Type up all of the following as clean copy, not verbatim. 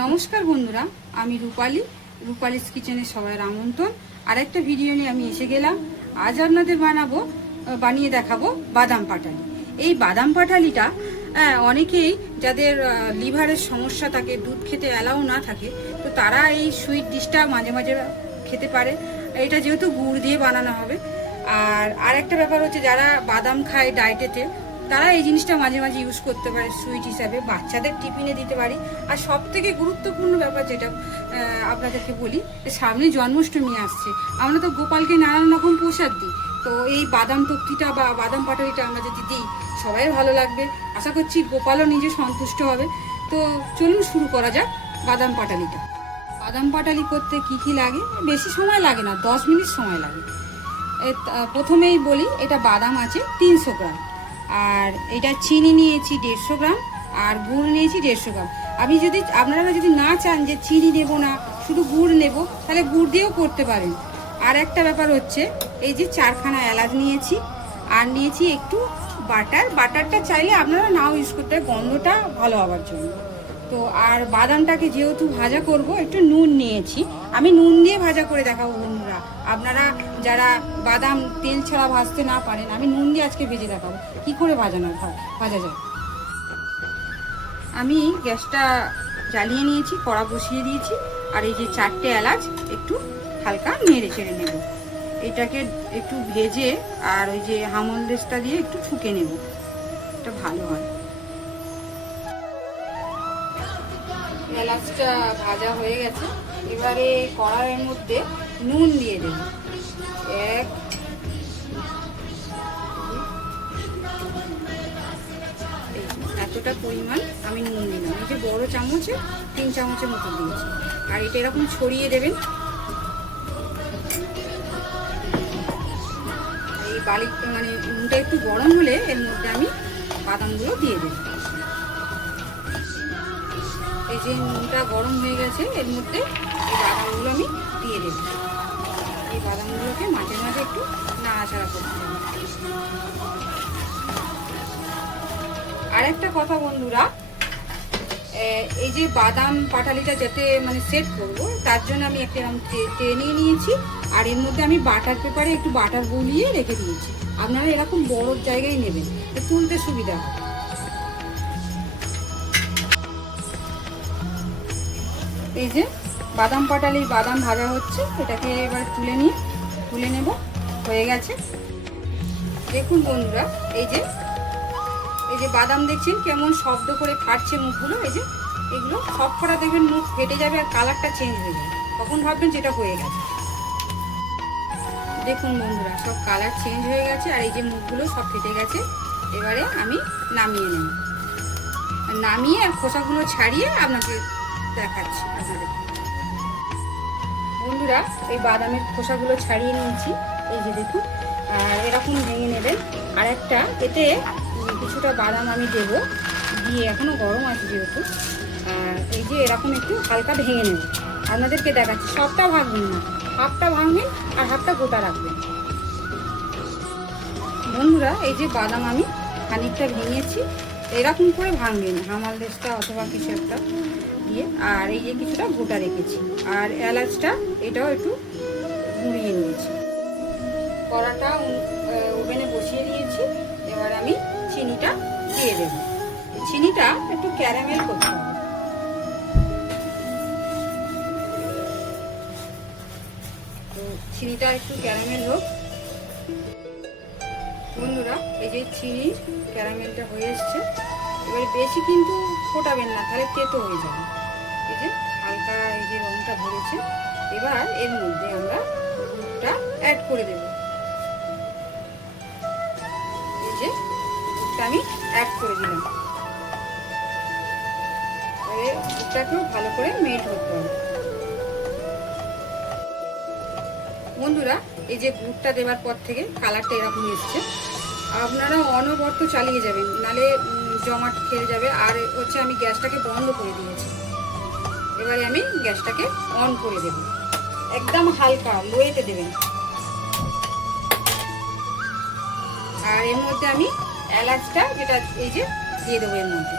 নমস্কার বন্ধুরা, আমি রূপালিস কিচেনে সবাই আমন্ত্রণ। আরেকটা ভিডিও নিয়ে আমি এসে গেলাম। আজ আপনাদের বানিয়ে দেখাবো বাদাম পাটালি। এই বাদাম পাটালিটা অনেকেই যাদের লিভারের সমস্যা থাকে, দুধ খেতে অ্যালাউ না থাকে, তো তারা এই সুইট ডিশটা মাঝে মাঝে খেতে পারে। এটা যেহেতু গুড় দিয়ে বানানো হবে। আর একটা ব্যাপার হচ্ছে, যারা বাদাম খায় ডায়েটেতে, তারা এই জিনিসটা মাঝে মাঝে ইউজ করতে পারে সুইট হিসাবে, বাচ্চাদের টিফিনে দিতে পারি। আর সব থেকে গুরুত্বপূর্ণ ব্যাপার যেটা আপনাদেরকে বলি, সামনে জন্মাষ্টমী আসছে। আমরা তো গোপালকে নানান রকম প্রসাদ দিই, তো এই বাদাম তক্তিটা বা বাদাম পাটালিটা আমরা যদি দিই, সবাই ভালো লাগবে। আশা করছি গোপালও নিজে সন্তুষ্ট হবে। তো চলুন শুরু করা যাক বাদাম পাটালিটা। বাদাম পাটালি করতে কি কি লাগে? বেশি সময় লাগে না, 10 মিনিট সময় লাগে। প্রথমেই বলি, এটা বাদাম আছে 300 গ্রাম, আর এটা চিনি নিয়েছি 150 গ্রাম, আর গুড় নিয়েছি 150 গ্রাম। আপনারা যদি না চান যে চিনি নেব না, শুধু গুড় নেব, তাহলে গুড় দিয়েও করতে পারেন। আর একটা ব্যাপার হচ্ছে, এই যে 4খানা এলাচ নিয়েছি, আর নিয়েছি একটু বাটারটা চাইলে আপনারা নাও ইউজ করতে পারেন, গন্ধটা ভালো হওয়ার জন্য। তো আর বাদামটাকে যেহেতু ভাজা করব, একটু নুন নিয়েছি। আমি নুন দিয়ে ভাজা করে দেখাবো বন্ধুরা। আপনারা যারা বাদাম তেল ছাড়া ভাজতে না পারেন, আমি নুন দিয়ে আজকে ভেজে দেখাবো কি করে ভাজা যায়। আমি গ্যাসটা জ্বালিয়ে নিয়েছি, কড়া বসিয়ে দিয়েছি, আর এই যে 4টে এলাচ একটু হালকা নেড়ে ছেড়ে নেব। এটাকে একটু ভেজে আর ওই যে হামলদেশটা দিয়ে একটু ঠুকে নেব, এটা ভালো হয়। এলাচটা ভাজা হয়ে গেছে, এবারে কড়াইয়ের মধ্যে নুন দিয়ে দেব। এতটা পরিমাণ আমি নুন দিলাম। এই যে বড় চামচে 3 চামচের মতো দিয়েছি, আর এটা এরকম ছড়িয়ে দেবেন। এই নুনটা একটু গরম হলে এর মধ্যে আমি বাদামগুলো দিয়ে দেব। এই যে নুনটা গরম হয়ে গেছে, এর মধ্যে এই বাদামগুলো আমি দিয়ে দেব। এই বাদামগুলোকে মাঝে মাঝে একটু নাড়াচাড়া করতে হবে। আর একটা কথা বন্ধুরা, এই যে বাদাম পাটালিটা যাতে সেট করব, তার জন্য আমি একটা ট্রে নিয়ে নিয়েছি, আর এর মধ্যে আমি বাটার পেপারে একটু বাটার গলিয়ে রেখে দিয়েছি। আপনারা এরকম বড় জায়গায় নেবেন, তুলতে সুবিধা হয়। এই যে বাদাম ভাজা হচ্ছে, এটাকে এবার তুলে নেব। হয়ে গেছে। দেখুন বন্ধুরা, এই যে বাদাম দেখছেন কেমন শব্দ করে ফাটছে মুখগুলো। এই যে এগুলো সব কটা দেখবেন মুখ ফেটে যাবে আর কালারটা চেঞ্জ হয়ে যাবে, তখন ভাববেন যেটা হয়ে গেছে। দেখুন বন্ধুরা, সব কালার চেঞ্জ হয়ে গেছে, আর এই যে মুখগুলো সব ফেটে গেছে। এবারে আমি নামিয়ে আর খোসাগুলো ছাড়িয়ে আপনাকে দেখাচ্ছি। বন্ধুরা, এই বাদামের খোসাগুলো ছাড়িয়ে নিয়েছি, এই যে দেখুন। আর এরকম ভেঙে নেবেন। আর এতে কিছুটা বাদাম আমি দেবো, দিয়ে এখনো গরম আছে যেহেতু। আর এই যে এরকম একটু হালকা ভেঙে নেব, আপনাদেরকে দেখাচ্ছি। সবটা ভাঙবেন না, হাফটা ভাঙবেন আর হাফটা গোটা রাখবেন। বন্ধুরা, এই যে বাদাম আমি খানিকটা ভেঙেছি, এরকম করে ভাঙবেন, হামালদেশটা অথবা কিছু একটা দিয়ে। আর এই যে কিছুটা গোটা রেখেছি, আর এলাচটা এটাও একটু গুঁড়িয়ে নিয়েছি। কড়াটা ওভেনে বসিয়ে দিয়েছি, এবার আমি চিনিটা দিয়ে দেব। চিনিটা একটু ক্যারামেল করতে হবে। তো চিনিটা একটু ক্যারামেল হোক। বন্ধুরা, এই যে চিনির ক্যারামেলটা হয়ে এসছে, এবারে বেশি কিন্তু ফোটাবেন না, তাহলে তেতো হয়ে যাবে। এই যে হালকা এই যে রংটা ধরেছে, এবার এর মধ্যে আমরা দুধটা অ্যাড করে দেব। এই যে দুধটা আমি অ্যাড করে দিলাম, দুধটাকেও ভালো করে মেল্ট করতে হবে। বন্ধুরা, এই যে গুড়টা দেওয়ার পর থেকে কালারটা এরকম এসছে। আপনারা অনবরত চালিয়ে যাবেন, নালে জমাট খেয়ে যাবে। আর হচ্ছে আমি গ্যাসটাকে বন্ধ করে দিয়েছি, এবারে আমি গ্যাসটাকে অন করে দেব। একদম হালকা লোয়েতে দেবেন। আর এর মধ্যে আমি এলাচটা যেটা এই যে দিয়ে দেবো এর মধ্যে।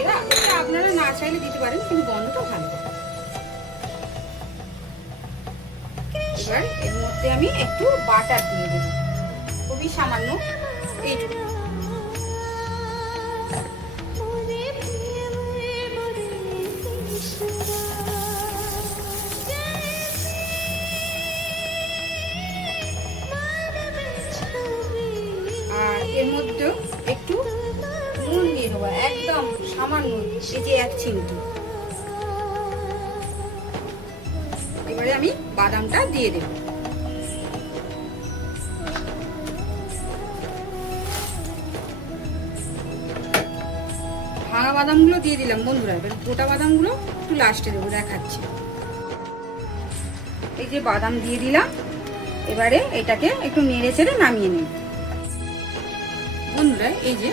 এটা আপনারা না চাইলে দিতে পারেন, কিন্তু গন্ধটা ভালো। এবার এর মধ্যে আমি একটু বাটার দিয়ে দেব, খুবই সামান্য এইটুকু। আর এর মধ্যেও একটু নুন দিয়ে দেবো, একদম সামান্য, এই যে 1 চিমটি। এবারে আমি বাদামটা দিয়ে দেব। ভাঙা বাদামগুলো দিয়ে দিলাম বন্ধুরা। এবার গোটা বাদামগুলো একটু লাস্টে দেবো, দেখাচ্ছি। এই যে বাদাম দিয়ে দিলাম, এবারে এটাকে একটু নেড়ে চেড়ে নামিয়ে নেব বন্ধুরা। এই যে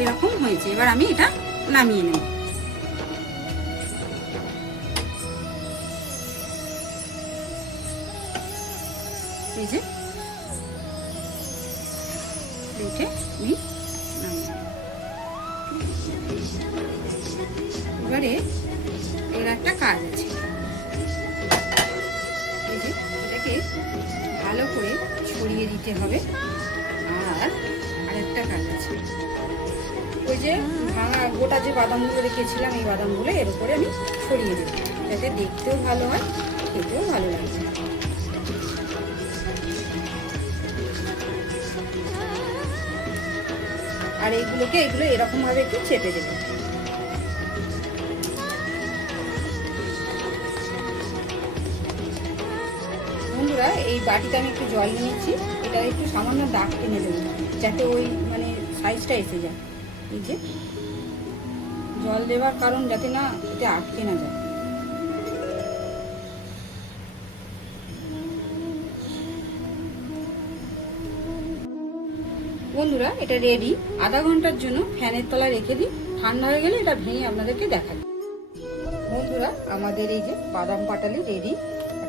এরকম হয়েছে, এবার আমি এটা নামিয়ে নেব। এই যে রেখে আমি নামিয়ে নেব। এবারে এর একটা কাজ আছে, এই যে এটাকে ভালো করে ছড়িয়ে দিতে হবে। আর আরেকটা কাজ আছে, ওই যে ভাঙা গোটা যে বাদামগুলো রেখেছিলাম, এই বাদামগুলো এর উপরে আমি ছড়িয়ে দেব, যাতে দেখতেও ভালো হয়, খেতেও ভালো লাগে। আর এগুলো এরকম ভাবে একটু চেপে দেবো। বন্ধুরা, এই বাটিতে আমি একটু জল নিয়েছি, এটা একটু সামান্য দাগ টেনে দেবো, যাতে ওই মানে সাইজটা এসে যায়। এই যে জল দেওয়ার কারণ যাতে না এটা আটকে না যায়। বন্ধুরা, এটা রেডি। আধা ঘন্টার জন্য ফ্যানের তলায় রেখে দিই, ঠান্ডা হয়ে গেলে এটা ভেঙে আপনাদেরকে দেখাচ্ছি। বন্ধুরা, আমাদের এই যে বাদাম পাটালি রেডি,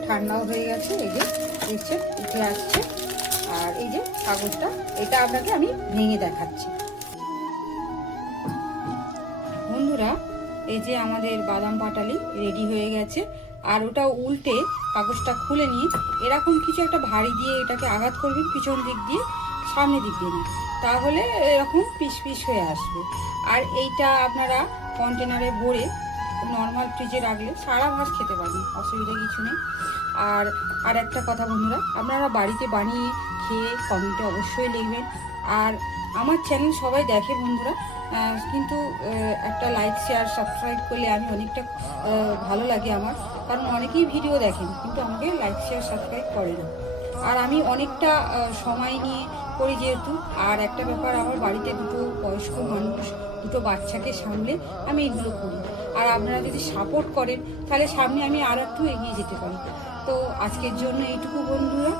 ঠান্ডাও হয়ে গেছে। এই যে দেখছেন উঠে আসছে। আর এই যে কাগজটা, এটা আপনাকে আমি ভেঙে দেখাচ্ছি। বন্ধুরা, এই যে আমাদের বাদাম পাটালি রেডি হয়ে গেছে। আর ওটা উল্টে কাগজটা খুলে নিয়ে এরকম কিছু একটা ভারী দিয়ে এটাকে আঘাত করবেন পিছন দিক দিয়ে, সামনে দিক দিয়ে না, তাহলে এরকম পিস পিস হয়ে আসবে। আর এইটা আপনারা কন্টেনারে ভরে নর্মাল ফ্রিজে রাখলে সারা মাস খেতে পারবেন, অসুবিধা কিছু নেই। আর একটা কথা বন্ধুরা, আপনারা বাড়িতে বানিয়ে খেয়ে কমেন্টে অবশ্যই লিখবেন। আর আমার চ্যানেল সবাই দেখে বন্ধুরা, কিন্তু একটা লাইক শেয়ার সাবস্ক্রাইব করলে আমি অনেকটা ভালো লাগে আমার, কারণ অনেকেই ভিডিও দেখেন কিন্তু আমাকে লাইক শেয়ার সাবস্ক্রাইব করে না। আর আমি অনেকটা সময় নিয়ে করি যেহেতু। আর একটা ব্যাপার, আমার বাড়িতে দুটো বয়স্ক মানুষ, দুটো বাচ্চাকে সামলে আমি এগুলো করি। আর আপনারা যদি সাপোর্ট করেন তাহলে সামনে আমি আর একটু এগিয়ে যেতে পারি। তো আজকের জন্য এইটুকু বন্ধুরা,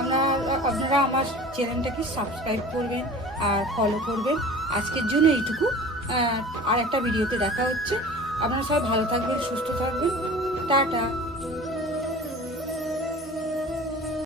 আপনারা আমার চ্যানেলটাকে সাবস্ক্রাইব করবেন আর ফলো করবেন। আজকের জন্য এইটুকু। আর একটা ভিডিওতে দেখা হচ্ছে। আপনারা সবাই ভালো থাকবেন, সুস্থ থাকবেন। টাটা।